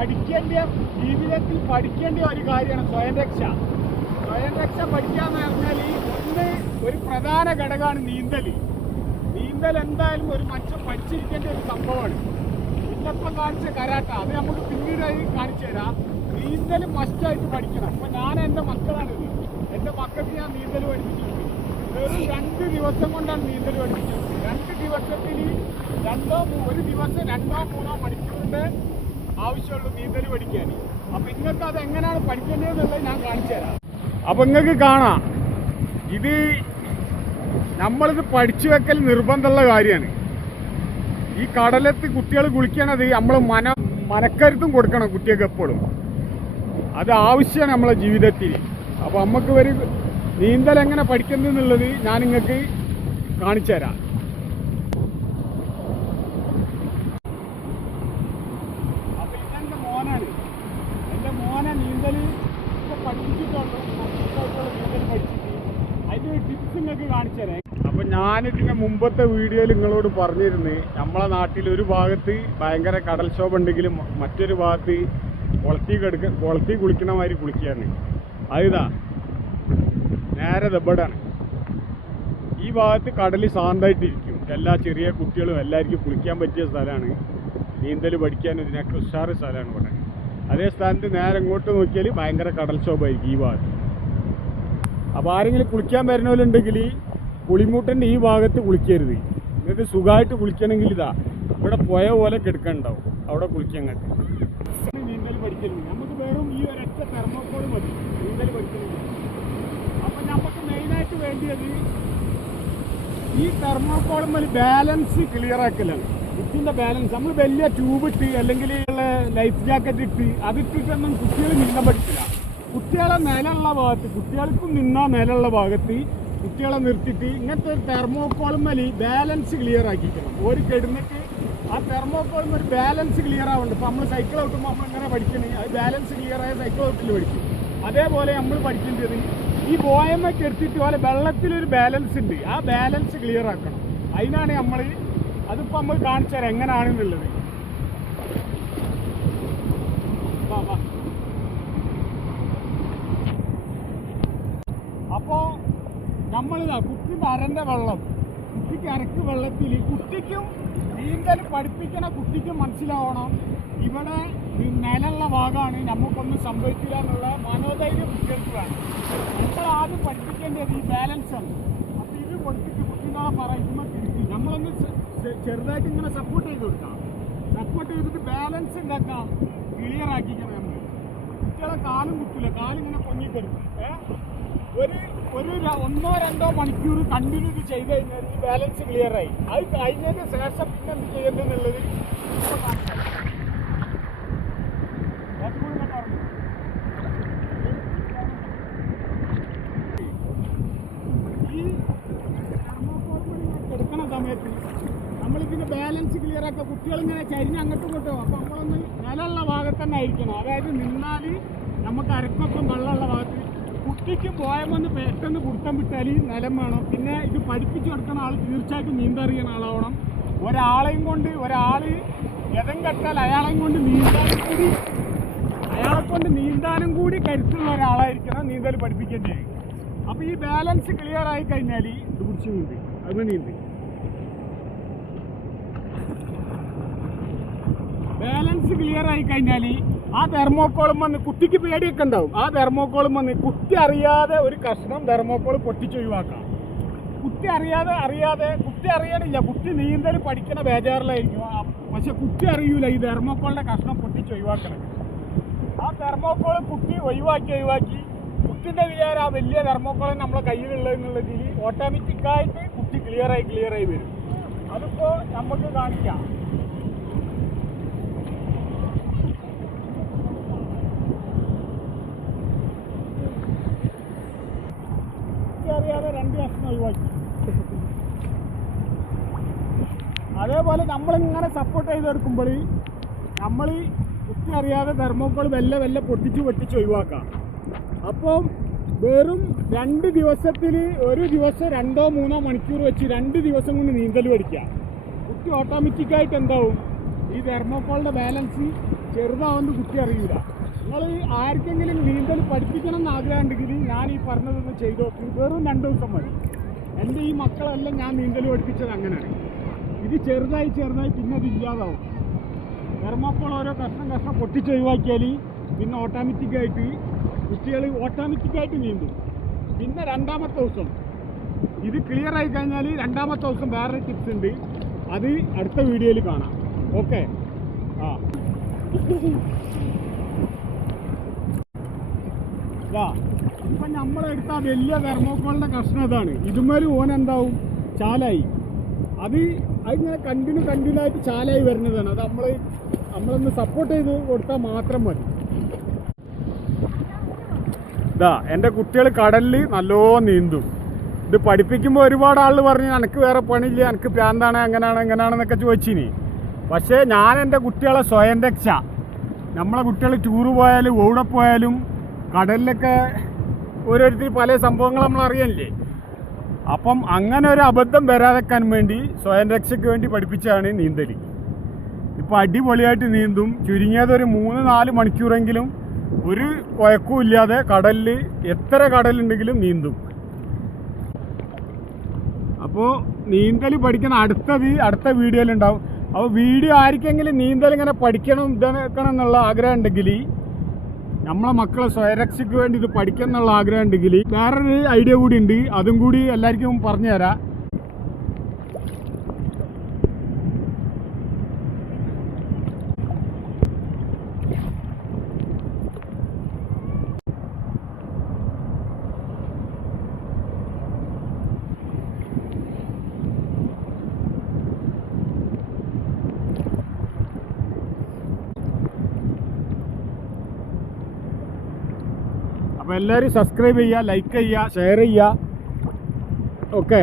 ജീവിതത്തിൽ പഠിക്കേണ്ട ഒരു കാര്യമാണ് സ്വയം രക്ഷ. സ്വയം രക്ഷ പഠിക്കാന്ന് പറഞ്ഞാൽ ഒന്ന് ഒരു പ്രധാന ഘടകമാണ് നീന്തൽ. നീന്തൽ എന്തായാലും ഒരു മനുഷ്യൻ പഠിച്ചിരിക്കേണ്ട ഒരു സംഭവമാണ്. ഇന്നപ്പം കാണിച്ച കരാട്ട അത് നമുക്ക് പിന്നീട് കാണിച്ചു തരാം. നീന്തൽ മസ്റ്റായിട്ട് പഠിക്കണം. അപ്പം ഞാൻ എൻ്റെ മക്കളാണിത്. എൻ്റെ മക്കൾക്ക് ഞാൻ നീന്തൽ പഠിപ്പിച്ചിട്ടുണ്ട്. വെറും 2 ദിവസം കൊണ്ടാണ് നീന്തൽ പഠിപ്പിച്ചത്. 2 ദിവസത്തിൽ ഒരു ദിവസം 2-3 മണിക്കൂറിൻ്റെ ആവശ്യമുള്ളൂ നീന്തൽ പഠിക്കാൻ. അപ്പം നിങ്ങൾക്ക് അത് എങ്ങനെയാണ് പഠിക്കേണ്ടതെന്നുള്ളത് ഞാൻ കാണിച്ചു തരാം. അപ്പം നിങ്ങൾക്ക് കാണാം, ഇത് നമ്മളിത് പഠിച്ചു വെക്കൽ നിർബന്ധമുള്ള കാര്യമാണ്. ഈ കടലത്ത് കുട്ടികൾ കുളിക്കണത് നമ്മൾ മനക്കരുത്തും കൊടുക്കണം കുട്ടികൾക്ക് എപ്പോഴും. അത് ആവശ്യമാണ് നമ്മളെ ജീവിതത്തിൽ. അപ്പോൾ നമുക്ക് ഒരു നീന്തൽ എങ്ങനെ പഠിക്കുന്നതെന്നുള്ളത് ഞാൻ നിങ്ങൾക്ക് കാണിച്ചു തരാം. അപ്പോൾ ഇതെൻ്റെ മോനാണ്. എൻ്റെ മോനെ നീന്തൽ ഇപ്പോൾ പഠിപ്പിച്ചിട്ടുള്ളൂ. നീന്തൽ പഠിച്ചിട്ട് അതിൻ്റെ ഒരു ടിപ്സ് നിങ്ങൾക്ക് കാണിച്ചു തരാം. അപ്പോൾ ഞാനിതിൻ്റെ മുമ്പത്തെ വീഡിയോയിൽ നിങ്ങളോട് പറഞ്ഞിരുന്നു, നമ്മളെ നാട്ടിൽ ഒരു ഭാഗത്ത് ഭയങ്കര കടൽക്ഷോഭം ഉണ്ടെങ്കിലും മറ്റൊരു ഭാഗത്ത് കുളത്തി കുളിക്കണ മാതിരി കുളിക്കുകയാണ്. അതിതാ നേരെ ദബടാണ്. ഈ ഭാഗത്ത് കടൽ ശാന്തമായിട്ടിരിക്കും. എല്ലാ ചെറിയ കുട്ടികളും എല്ലാവർക്കും കുളിക്കാൻ പറ്റിയ സ്ഥലമാണ്. നീന്തൽ പഠിക്കാൻ ഇതിനൊക്കെ ഉഷാറ് സ്ഥലമാണ് ഇവിടെ. അതേ സ്ഥാനത്ത് നേരെ ഇങ്ങോട്ട് നോക്കിയാൽ ഭയങ്കര കടൽക്ഷോഭമായിരിക്കും ഈ ഭാഗത്ത്. അപ്പോൾ ആരെങ്കിലും കുളിക്കാൻ വരുന്നവരുണ്ടെങ്കിൽ കുളിമുട്ടൻ്റെ ഈ ഭാഗത്ത് കുളിക്കരുത്. നിങ്ങൾക്ക് സുഖമായിട്ട് കുളിക്കണമെങ്കിൽ ഇതാ ഇവിടെ പുഴ പോലെ കിടക്കണ്ടാവും, അവിടെ കുളിക്കാൻ കണ്ട് നീന്തൽ പഠിക്കലുണ്ട്. നമുക്ക് വെറും ഈ ഒരൊറ്റ തെർമോക്കോൾ മതി നീന്തൽ പഠിക്കലുണ്ട്. അപ്പം നമുക്ക് മെയിനായിട്ട് വേണ്ടിയത് ഈ തെർമോക്കോളുമ്മൽ ബാലൻസ് ക്ലിയർ ആക്കലാണ്. കുട്ടിൻ്റെ ബാലൻസ് നമ്മൾ വലിയ ട്യൂബ് ഇട്ട് അല്ലെങ്കിൽ ലൈഫ് ജാക്കറ്റ് ഇട്ട് അതിട്ടിട്ടൊന്നും കുട്ടികൾ നീന്താൻ പഠിക്കില്ല. കുട്ടികളെ നിലയുള്ള ഭാഗത്ത്, കുട്ടികൾക്കും നിന്നാ നിലയുള്ള ഭാഗത്ത് കുട്ടികളെ നിർത്തിയിട്ട് ഇങ്ങനത്തെ ഒരു തെർമോക്കോളുമ്മൽ ബാലൻസ് ക്ലിയർ ആക്കിക്കണം. ഒരു കിടന്നിട്ട് ആ തെർമോക്കോളും ഒരു ബാലൻസ് ക്ലിയർ ആവുന്നുണ്ട്. ഇപ്പോൾ നമ്മൾ സൈക്കിൾ ഔട്ടുമ്പോൾ നമ്മൾ എങ്ങനെ പഠിക്കണേ, അത് ബാലൻസ് ക്ലിയർ ആയ സൈക്കിൾ ഔട്ടിൽ പഠിക്കും. അതേപോലെ നമ്മൾ പഠിക്കേണ്ടത് ഈ ബോയമ്മയ്ക്ക് എടുത്തിട്ട് പോലെ വെള്ളത്തിലൊരു ബാലൻസ് ഉണ്ട്, ആ ബാലൻസ് ക്ലിയർ ആക്കണം. അതിനാണ് നമ്മൾ അതിപ്പോൾ നമ്മൾ കാണിച്ചു തരാം എങ്ങനെയാണെന്നുള്ളത്. അപ്പോൾ നമ്മളിതാ കുട്ടിൻ്റെ അരൻ്റെ വെള്ളം, കുട്ടിക്ക് അരക്ക് വെള്ളത്തിൽ കുട്ടിക്കും നീന്തൽ പഠിപ്പിക്കണ കുട്ടിക്കും മനസ്സിലാവണം ഇവിടെ നിലയുള്ള ഭാഗമാണ്, നമുക്കൊന്നും സംഭവിക്കില്ല എന്നുള്ള മനോധൈര്യം കുട്ടികൾക്ക് വേണം. നമ്മൾ ആദ്യം പഠിപ്പിക്കേണ്ടത് ഈ ബാലൻസാണ്. അപ്പോൾ ഇത് കൊടുത്തിട്ട് കുട്ടികളെ പറയുമ്പോൾ തിരിച്ച് നമ്മളൊന്ന് ചെറുതായിട്ട് ഇങ്ങനെ സപ്പോർട്ട് ചെയ്ത് കൊടുക്കാം. സപ്പോർട്ട് ചെയ്തിട്ട് ബാലൻസ് ഉണ്ടാക്കാം, ക്ലിയർ ആക്കിക്കണം. നമ്മൾ കുട്ടികളെ കാലും കുത്തില്ല, കാലിങ്ങനെ പൊങ്ങിക്കരുത്. ഒരു 1-2 മണിക്കൂർ കണ്ടിന്യൂ ഇത് ചെയ്ത് കഴിഞ്ഞാൽ ഈ ബാലൻസ് ക്ലിയർ ആയി. അത് കഴിഞ്ഞതിന് ശേഷം പിന്നെ എന്ത് ചെയ്യുന്നുള്ളത് ഈ എടുക്കണ സമയത്ത് നമ്മളിതിൻ്റെ ബാലൻസ് ക്ലിയർ ആക്കുക. കുട്ടികളിങ്ങനെ ചരിഞ്ഞ് അങ്ങോട്ടും ഇങ്ങോട്ടും. അപ്പോൾ നമ്മളൊന്ന് നിലമുള്ള ഭാഗത്ത് തന്നെ ആയിരിക്കണം. അതായത് നിന്നാൽ നമുക്ക് അരക്കൊപ്പം വെള്ളമുള്ള ഭാഗത്ത്. കുട്ടിക്ക് പോയമെന്ന് പെട്ടെന്ന് കുടുത്തം വിട്ടാൽ നിലം വേണം. പിന്നെ ഇത് പഠിപ്പിച്ചു കൊടുക്കുന്ന ആൾ തീർച്ചയായിട്ടും നീന്തറിയുന്ന ആളാവണം. ഒരാളെയും കൊണ്ട് ഒരാൾ യഥം കെട്ടാൽ അയാളെയും കൊണ്ട് നീന്താനും കൂടി കരുത്തുള്ള ഒരാളായിരിക്കണം നീന്തൽ പഠിപ്പിക്കേണ്ടത്. അപ്പോൾ ഈ ബാലൻസ് ക്ലിയർ ആയി കഴിഞ്ഞാൽ ഇത് പിടിച്ച് നീന്തി അത് നീന്തി ബാലൻസ് ക്ലിയർ ആയി കഴിഞ്ഞാൽ ആ തെർമോക്കോളും വന്ന് കുട്ടിക്ക് പേടിയൊക്കെ ഉണ്ടാവും. ആ തെർമോക്കോളും വന്ന് കുട്ടി അറിയാതെ ഒരു കഷ്ണം തെർമോക്കോൾ പൊട്ടിച്ചൊഴിവാക്കാം. കുട്ടി അറിയണില്ല, കുട്ടി നീന്തൽ പഠിക്കണ ബേജാറിലായിരിക്കും. പക്ഷെ കുട്ടി അറിയൂല ഈ തെർമോക്കോളിൻ്റെ കഷ്ണം പൊട്ടിച്ചൊഴിവാക്കണം. ആ തെർമോക്കോൾ കുട്ടി ഒഴിവാക്കി കുട്ടിൻ്റെ വിചാരം ആ വലിയ തെർമോക്കോൾ നമ്മളെ കയ്യിലുള്ളതെന്നുള്ളതിൽ ഓട്ടോമാറ്റിക്കായിട്ട് കുട്ടി ക്ലിയറായി വരും. അതിപ്പോൾ നമുക്ക് കാണിക്കാം. അറിയാതെ 2 കഷ്ണം ഒഴിവാക്കി. അതേപോലെ നമ്മളിങ്ങനെ സപ്പോർട്ട് ചെയ്തെടുക്കുമ്പോൾ നമ്മൾ കുട്ടി അറിയാതെ തെർമോക്കോൾ വെല്ലെ പൊട്ടിച്ച് ഒഴിവാക്കാം. അപ്പം വെറും 2 ദിവസത്തിൽ ഒരു ദിവസം 2-3 മണിക്കൂർ വെച്ച് 2 ദിവസം കൊണ്ട് നീന്തൽ പഠിക്കാം. കുട്ടി ഓട്ടോമാറ്റിക്കായിട്ട് എന്താവും ഈ തെർമോക്കോളിൻ്റെ ബാലൻസ് ചെറുതാവുന്ന കുട്ടി അറിയില്ല. നിങ്ങൾ ആർക്കെങ്കിലും നീന്തൽ പഠിപ്പിക്കണം എന്ന് ആഗ്രഹം ഉണ്ടെങ്കിൽ ഞാൻ ഈ പറഞ്ഞതൊന്ന് ചെയ്ത് നോക്കി. വെറും 2 ദിവസം മതി. എൻ്റെ ഈ മക്കളെല്ലാം ഞാൻ നീന്തൽ പഠിപ്പിച്ചത് അങ്ങനെയാണ്. ഇത് ചെറുതായി പിന്നെ അത് ഇല്ലാതാവും. തെർമോക്കോൾ ഓരോ കഷ്ണം പൊട്ടിച്ച് ഒഴിവാക്കിയാൽ പിന്നെ ഓട്ടോമാറ്റിക്കായിട്ട് കുട്ടികൾ ഓട്ടോമാറ്റിക്കായിട്ട് നീന്തും. പിന്നെ 2ാമത്തെ ദിവസം ഇത് ക്ലിയർ ആയി കഴിഞ്ഞാൽ 2ാമത്തെ ദിവസം വേറെ ടിപ്സ് ഉണ്ട്. അത് അടുത്ത വീഡിയോയിൽ കാണാം. ഓക്കെ. ഇപ്പം നമ്മളെടുത്ത വലിയ തെർമോക്കോളിൻ്റെ കഷ്ണം ഇതാണ്. ഇതുമാതിരി ഓനെന്താവും ചാലായി. അതിങ്ങനെ കണ്ടിന്യൂ ആയിട്ട് ചാലായി വരുന്നതാണ്. അത് നമ്മളൊന്ന് സപ്പോർട്ട് ചെയ്ത് കൊടുത്താൽ മാത്രം മതി. എൻ്റെ കുട്ടികൾ കടലിൽ നല്ലോണം നീന്തും. ഇത് പഠിപ്പിക്കുമ്പോൾ ഒരുപാട് ആൾ പറഞ്ഞു എനിക്ക് വേറെ പണിയില്ല, എനിക്ക് പ്രാന്താണ്, എങ്ങനെയാണെന്നൊക്കെ ചോദിച്ചിനി. പക്ഷേ ഞാൻ എൻ്റെ കുട്ടികളെ സ്വയം രക്ഷ, നമ്മളെ കുട്ടികൾ ടൂറ് പോയാലും എവിടെ പോയാലും കടലിലൊക്കെ ഓരോരുത്തർ പല സംഭവങ്ങൾ നമ്മൾ അറിയാനില്ലേ. അപ്പം അങ്ങനെ ഒരു അബദ്ധം വരാതെക്കാൻ വേണ്ടി സ്വയം രക്ഷയ്ക്ക് വേണ്ടി പഠിപ്പിച്ചാണ് നീന്തൽ. ഇപ്പോൾ അടിപൊളിയായിട്ട് നീന്തും. ചുരുങ്ങിയതൊരു 3-4 മണിക്കൂറെങ്കിലും ഒരു കുഴക്കമില്ലാതെ കടലിൽ എത്ര കടലുണ്ടെങ്കിലും നീന്തും. അപ്പോൾ നീന്തൽ പഠിക്കുന്ന അടുത്ത വീഡിയോയിലുണ്ടാവും. അപ്പോൾ വീഡിയോ ആർക്കെങ്കിലും നീന്തൽ ഇങ്ങനെ പഠിക്കണം ഇതെക്കണം എന്നുള്ള ആഗ്രഹം ഉണ്ടെങ്കിൽ, നമ്മളെ മക്കളെ സ്വയരക്ഷയ്ക്ക് വേണ്ടി ഇത് പഠിക്കണം എന്നുള്ള ആഗ്രഹം ഉണ്ടെങ്കിൽ വേറൊരു ഐഡിയ കൂടി ഉണ്ട്. അതും കൂടി എല്ലാവർക്കും പറഞ്ഞു തരാം. അപ്പോൾ എല്ലാവരും സബ്സ്ക്രൈബ് ചെയ്യുക, ലൈക്ക് ചെയ്യുക, ഷെയർ ചെയ്യുക. ഓക്കെ.